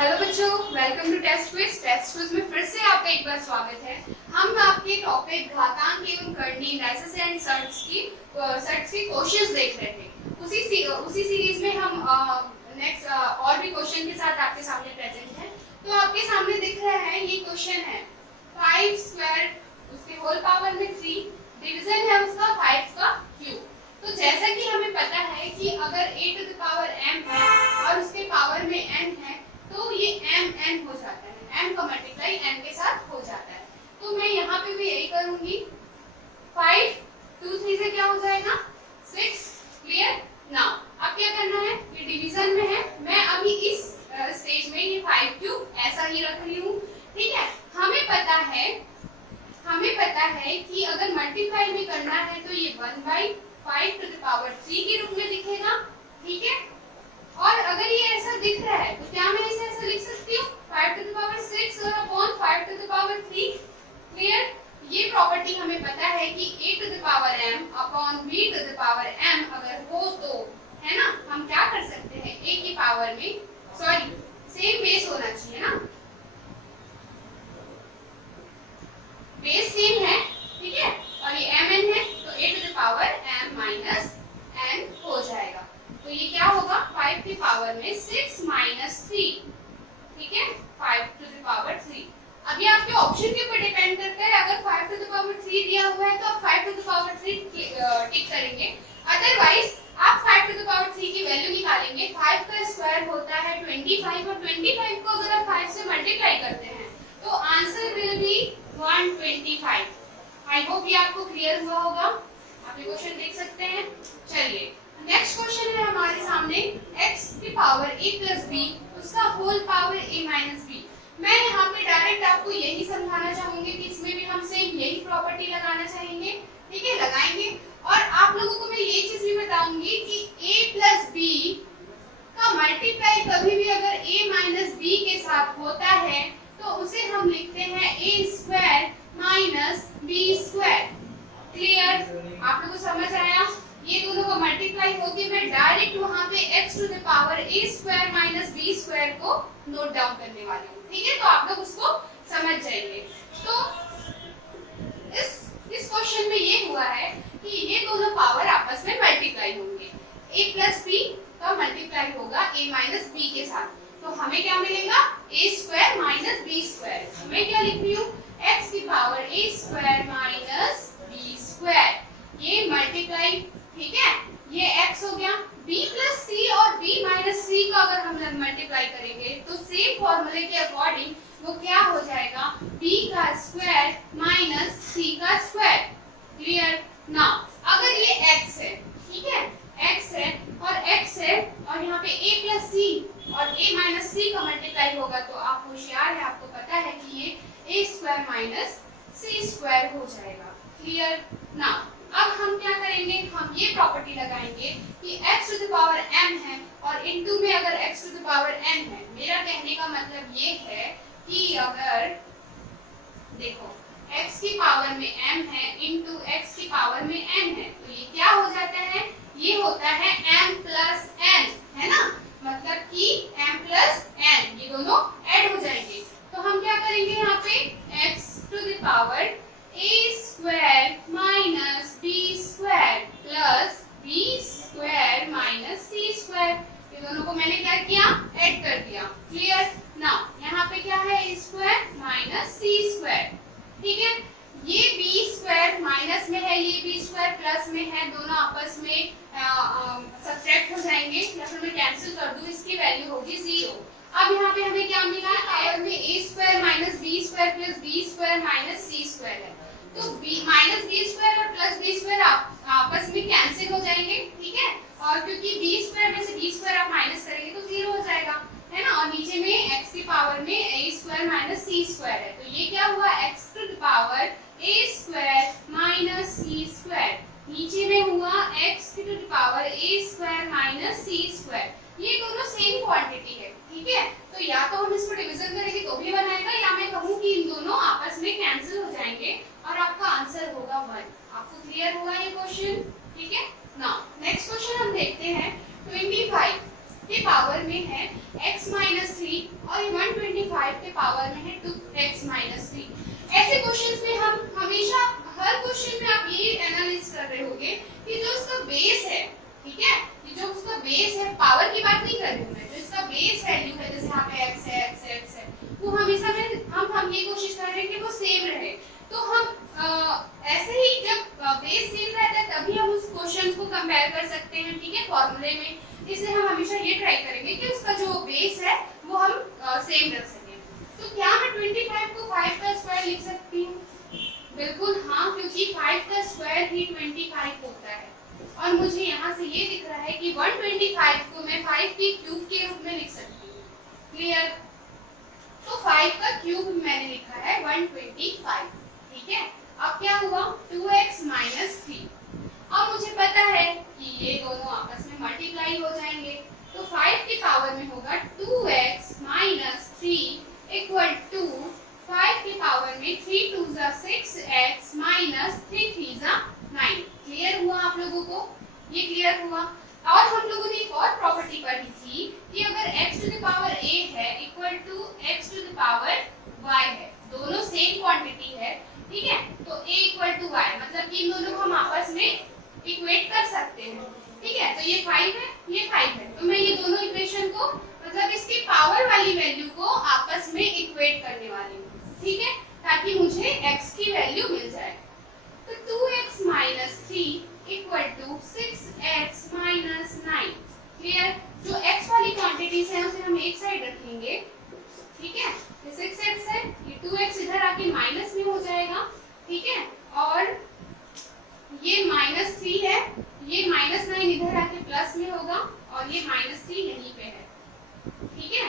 Hello बच्चों, welcome to test quiz. Test quiz में फिर से आपका एक बार स्वागत है। हम आपके टॉपिक घातांक एवं कर्ण राइसेस एंड सर्ट्स की क्वेश्चंस देख रहे थे। उसी सीरीज में हम नेक्स्ट और भी क्वेश्चन के साथ आपके सामने प्रेजेंट है। तो आपके सामने दिख रहा है ये क्वेश्चन है 5 स्क्वायर उसके होल पावर में 3, डिवीजन है उसका 5 का क्यूब। तो जैसा कि हमें पता है कि अगर a to the power m है और उसके पावर में n है तो ये mn हो जाता है, m का मल्टीप्लाई n के साथ हो जाता है। तो मैं यहाँ पे भी यही करूंगी। 5 2 3 से क्या हो जाएगा 6। क्लियर। नाउ अब क्या करना है, ये डिवीजन में है, मैं अभी इस स्टेज में ये 5 क्यूब ऐसा ही रख रही हूँ। ठीक है। हमें पता है कि अगर मल्टीप्लाई में करना है तो ये 1/5 टू द पावर 3 के रूप में दिखेगा। ठीक है। और अगर ये ऐसा दिख रहा है तो क्या मैं इसे ऐसा लिख सकती हूँ 5 टू द पावर 6 और upon 5 to the power 3। Clear. ये प्रॉपर्टी हमें पता है कि a to the power m upon b to the power m अगर हो तो, है ना, हम क्या कर सकते हैं, a की पावर में सेम बेस होना चाहिए ना, बेस सेम है। ठीक है। और ये mn है तो a to the power m minus n हो जाएगा। तो ये क्या होगा 5 की पावर में 6 माइनस 3। ठीक है। 5 टू द पावर 3। अब ये आपके ऑप्शन के ऊपर डिपेंड करता है। अगर 5 टू द पावर 3 दिया हुआ है तो आप 5 टू द पावर 3 टिक करेंगे। अदरवाइज आप 5 टू द पावर 3 की वैल्यू निकालेंगे। 5 का स्क्वायर होता है 25 और 25 को अगर आप 5 से मल्टीप्लाई करते हैं तो answer will be 125। I hope ये आपको क्लियर हुआ होगा। आप ये क्वेश्चन देख सकते हैं। चलिए नेक्स्ट क्वेश्चन है हमारे सामने x की पावर a प्लस b उसका whole power a minus b। मैं यहाँ पे डायरेक्ट आपको यही समझाना चाहूंगी कि इसमें भी हम सेम यही प्रॉपर्टी लगाना चाहेंगे। ठीक है, लगाएंगे। और आप लोगों को मैं ये चीज भी बताऊंगी कि a प्लस b का मल्टीप्लाई कभी भी अगर a माइनस b के साथ होता है तो उसे हम लिखते हैं a square minus b square. Clear. आप लोगों को समझ आया। ये दोनों का मल्टीप्लाई होके मैं डायरेक्ट वहां पे x to the power a square minus b square को नोट डाउन करने वाली हूँ। ठीक है। तो आप लोग उसको समझ जाएंगे। तो इस क्वेश्चन में ये हुआ है कि ये दोनों पावर आपस में मल्टीप्लाई होंगे। a प्लस b का मल्टीप्लाई होगा a माइनस b के साथ। तो हमें क्या मिलेगा a square minus b square. मैं क्या लिख रही हूँ x की power a square minus b square. ये मल्टीप्लाई, ठीक है, ये x हो गया। b प्लस c और b माइनस c का अगर हम मल्टीप्लाई करेंगे तो सेम फॉर्मूले के अकॉर्डिंग वो क्या हो जाएगा b का स्क्वायर माइनस c का स्क्वायर। क्लियर। नाउ अगर ये x है, ठीक है, x है और यहाँ पे a प्लस c और a माइनस c का मल्टीप्लाई होगा तो आप होशियार है, आपको पता है कि ये a square minus c square हो जाएगा। क्लियर। नाउ अब हम क्या करेंगे, हम ये प्रॉपर्टी लगाएंगे कि x to the power m है और इनटू में अगर x to the power n है। मेरा कहने का मतलब ये है कि अगर देखो x की पावर में m है इनटू x की पावर में n है तो ये क्या हो जाता है, ये होता है m प्लस n, है ना, मतलब कि m प्लस n ये दोनों ऐड हो जाएंगे। तो हम क्या करेंगे यहाँ पे x to the power a square minus b square plus b square minus c square, ये दोनों को मैंने क्या किया ऐड कर दिया। क्लियर। नाउ यहाँ पे क्या है a square minus c square. ठीक है। ये b स्क्वायर माइनस में है, ये b स्क्वायर प्लस में है, दोनों आपस में सब्ट्रैक्ट हो जाएंगे या फिर मैं कैंसिल कर दूं, इसकी वैल्यू होगी 0। अब यहाँ पे हमें क्या मिला, पावर में a square minus b square plus b square minus c square है। तो b माइनस b स्क्वायर और प्लस b स्क्वायर आपस में कैंसिल हो जाएंगे। ठीक है। और क्योंकि b स्क्वायर में से b स्क्वायर आप माइनस करेंगे तो 0 हो जाएगा, है ना। और नीचे में x की पावर में a square minus c square है तो ये क्या हुआ x to the power a square minus c square. नीचे में हुआ x to the power a square minus c square. ये दोनों सेम क्वांटिटी है। ठीक है। तो या तो हम इसको डिवीजन करेंगे तो भी बनाएगा या मैं कहूँ कि इन दोनों आपस में कैंसिल हो जाएंगे और आपका आंसर होगा 1। आपको क्लियर हुआ ये क्वेश्चन। ठीक है। नाउ नेक्स्ट क्वेश्चन हम देखते हैं 25 के पावर में है x माइनस 3 और क्लियर? तो 5 का क्यूब मैंने लिखा है 125, ठीक है। अब क्या हुआ 2x माइनस 3। अब मुझे पता है कि ये दोनों आपस में मल्टीप्लाई हो जाएंगे, तो 5 की पावर में होगा 2x माइनस 3 इक्वल टू 5 की पावर में 3 2 जा 6x माइनस 3 3 जा 9। क्लियर हुआ आप लोगों को? ये क्लियर हुआ। और हम लोगों ने एक और प्रॉपर्टी पढ़ी थी कि अगर x to the power a है equal to x to the power y है, दोनों सेम क्वांटिटी है, ठीक है, तो a इक्वल टू y मतलब कि इन दोनों को हम आपस में इक्वेट कर सकते हैं, ठीक है। तो ये 5 है, ये 5 है, तो मैं ये दोनों इक्वेशन को मतलब इसकी पावर वाली वैल्यू को आपस में इक्वेट करने वाली हूँ, ठीक है, ताकि मुझे x की वैल्यू मिल जाए। तो 2x minus 3 equal to 6x minus 9। Clear? जो x वाली क्वांटिटीज हैं उसे हम एक साइड रखेंगे, ठीक है, ये 6x है, ये 2x इधर आके माइनस में हो जाएगा, ठीक है, और ये माइनस 3 है, ये माइनस 9 इधर आके प्लस में होगा और ये माइनस 3 यहीं पे है, ठीक है।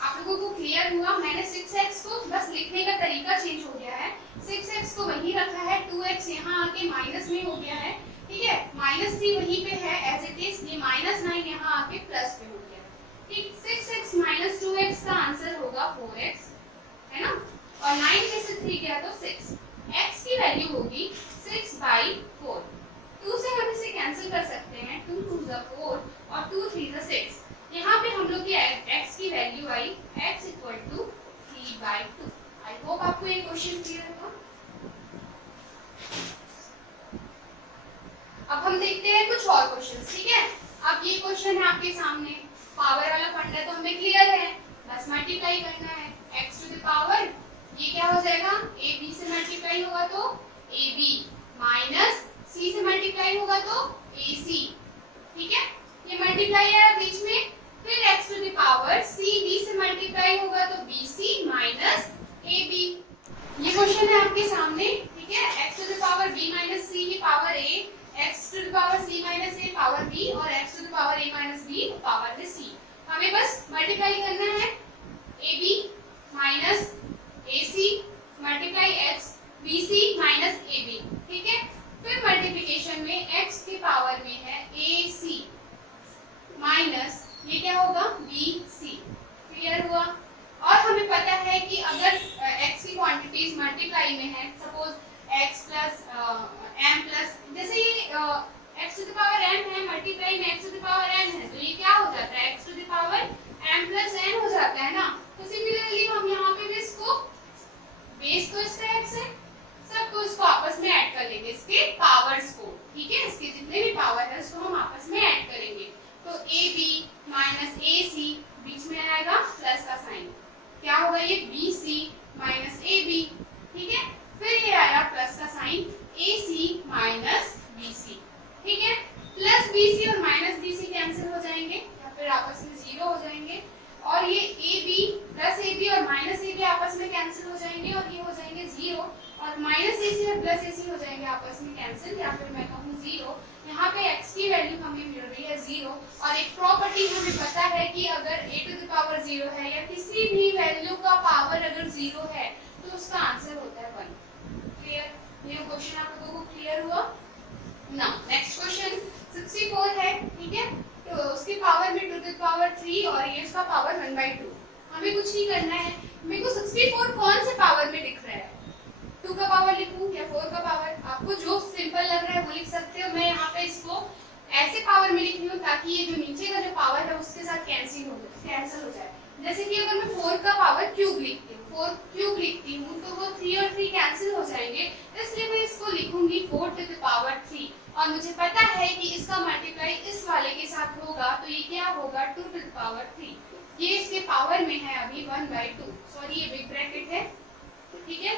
आप लोगों को क्लियर हुआ? मैंने 6x को बस लिखने का तरीका चेंज हो गया है, 6x को वहीं रखा है, 2x यहाँ आके माइनस में हो गया है, ठीक है, माइनस 3 वहीं पे है एज इट इज, ये माइनस 9 यहाँ आके प्लस पे हो गया, ठीक। 6x माइनस 2x का आंसर होगा 4x, है ना, और 9 में से 3 गया तो 6, x की वैल्यू होगी 6/4। 2 से हम इसे कैंसिल कर सकते हैं, 2 2 जा 4 और 2 3 जा 6। यहाँ पे हम लोग की x की वैल्यू आई x equal to 3/2। I hope आपको ये क्वेश्चन क्लियर हुआ। अब हम देखते हैं कुछ और क्वेश्चंस, ठीक है। अब ये क्वेश्चन है आपके सामने, पावर वाला फंडा तो हमें क्लियर है, बस मल्टीप्लाई करना है। x टू द पावर ये क्या हो जाएगा, a b से मल्टीप्लाई होगा तो ab माइनस c से मल्टीप्लाई होगा तो ac, ठीक है, ये मल्टीप्लाई है बीच में। फिर x to the power c b से मल्टीप्लाई होगा तो bc माइनस ab। ये क्वेश्चन है आपके सामने, ठीक है, x to the power b minus c की power a, x to the power c minus a power b और x to the power a minus b power में c। हमें बस मल्टीप्लाई करना है, ab minus ac multiply x bc minus ab, ठीक है। फिर मल्टीप्लिकेशन में x के पावर में है ac माइनस ये क्या होगा bc। क्लियर हुआ? और हमें पता है कि अगर x की क्वांटिटीज मल्टीप्लाई में है, suppose x plus m plus, जैसे ये x to the power m है, मल्टीप्लाई में x to the power n है, तो ये क्या हो जाता है x to the power m plus n हो जाता है ना। तो सिमिलरली हम यहाँ पे भी इसको बेस तो इसका x है, सबको इसको आपस में ऐड कर लेंगे, इसके पावर्स को, ठीक है, इसके जितने भी पावर है उसको हम आपस में ऐड करेंगे। तो ab माइनस ac बीच में आएगा प्लस का साइन, क्या होगा ये bc माइनस ab, ठीक है, फिर ये आया प्लस का साइन ac माइनस bc, ठीक है, प्लस bc और माइनस bc कैंसिल हो जाएंगे या फिर आपस में जीरो हो जाएंगे, और ये ab प्लस ab और माइनस ab आपस में कैंसिल हो जाएंगे और ये हो जाएंगे जीरो, और माइनस ac और प्लस ac हो जाएंगे आपस में कैंसिल, या फिर मैं कहूँ जीरो। यहाँ पे x की वैल्यू हमें मिल रही है 0, और एक प्रॉपर्टी हमें पता है कि अगर a टू द पावर 0 है या किसी भी वैल्यू का पावर अगर 0 है तो उसका आंसर होता है 1। क्लियर? ये क्वेश्चन आप लोगों को क्लियर हुआ? नाउ नेक्स्ट क्वेश्चन 64 है, ठीक है, तो उसके पावर में 2 टू द पावर 3 और ये उसका पावर 1/2। हमें कुछ नहीं करना है, मेरे को 64 कौन से पावर में दिख रहा है, 2 का पावर लिखूं या 4 का पावर, आपको जो सिंपल लग रहा है वो लिख सकते हो। मैं यहाँ पे इसको ऐसे पावर में लिख रही हूँ ताकि ये जो नीचे का जो पावर है उसके साथ कैंसिल हो जाए। जैसे कि अगर मैं 4 का पावर क्यूब लिखती हूँ, 4 क्यूब लिखती हूँ तो वो 3 और 3 कैंसिल हो जाएंगे, इसलिए मैं इसको लिखूंगी 4 टू द पावर 3, और मुझे पता है कि इसका मल्टीप्लाई इस वाले के साथ होगा, तो ये क्या होगा 2 टू द पावर 3, ये इसके पावर में है अभी 1/2, सॉरी ये बिग ब्रैकेट है, ठीक है,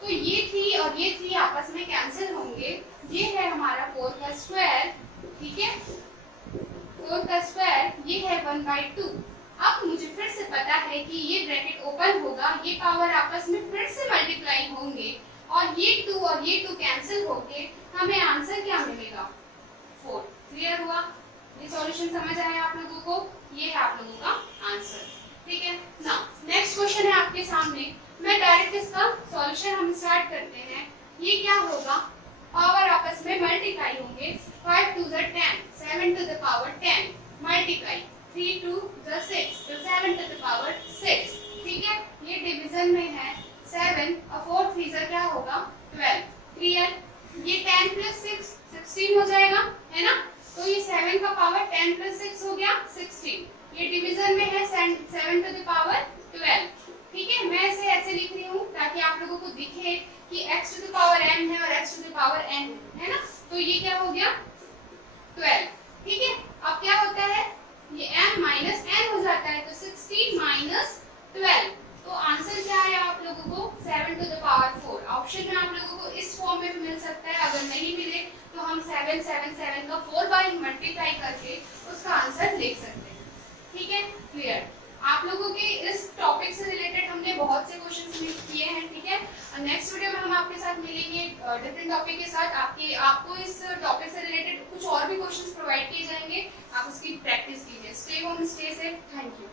तो ये 3 और ये 3 आपस में कैंसिल होंगे, ये है हमारा 4 का स्क्वायर, ठीक है, 4 का स्क्वायर ये है 1/2। अब मुझे फिर से पता है कि ये ब्रैकेट ओपन होगा, ये पावर आपस में फिर से मल्टीप्लाई होंगे, और ये 2 और ये 2 कैंसिल होके हमें आंसर क्या मिलेगा 4। क्लियर हुआ? ये सॉल्यूशन समझ आया आप लोगों को? ये है आप लोगों का आंसर, ठीक है। नेक्स्ट इसका सॉल्यूशन हम स्टार्ट करते हैं। ये क्या होगा, पावर आपस में मल्टीप्लाई होंगे। 5 to the 10, 7 to the power 10 multiply 3 to the 6, तो 7 टू द पावर 6। ठीक है, ये डिवीजन में है। 7 और 4 3 से क्या होगा 12। क्लियर, ये 10 प्लस 6 16 हो जाएगा, है ना। तो ये 7 का पावर 10 प्लस 6 हो गया 16। ये डिवीजन में है 7 टू द पावर 12। ठीक है, मैं इसे ऐसे लिख रही हूँ ताकि आप लोगों को दिखे कि x to the power m है और x to the power n है ना। तो ये क्या हो गया 12। ठीक है, अब क्या होता है, ये m माइनस n हो जाता है, तो 16 माइनस 12। तो आंसर क्या है आप लोगों को 7 टू द पावर 4। ऑप्शन में आप लोगों को इस फॉर्म में भी मिल सकता है, अगर नहीं मिले तो हम 7 7 7 का 4 बाय मल्टीप्लाई करके उसका आंसर लिख सकते हैं। ठीक है, क्लियर। आप लोगों के इस टॉपिक से रिलेटेड हमने बहुत से क्वेश्चंस किए हैं। ठीक है, नेक्स्ट वीडियो में हम आपके साथ मिलेंगे डिफरेंट टॉपिक के साथ। आपको इस टॉपिक से रिलेटेड कुछ और भी क्वेश्चंस प्रोवाइड किए जाएंगे, आप उसकी प्रैक्टिस कीजिए। Stay home, stay safe, thank you.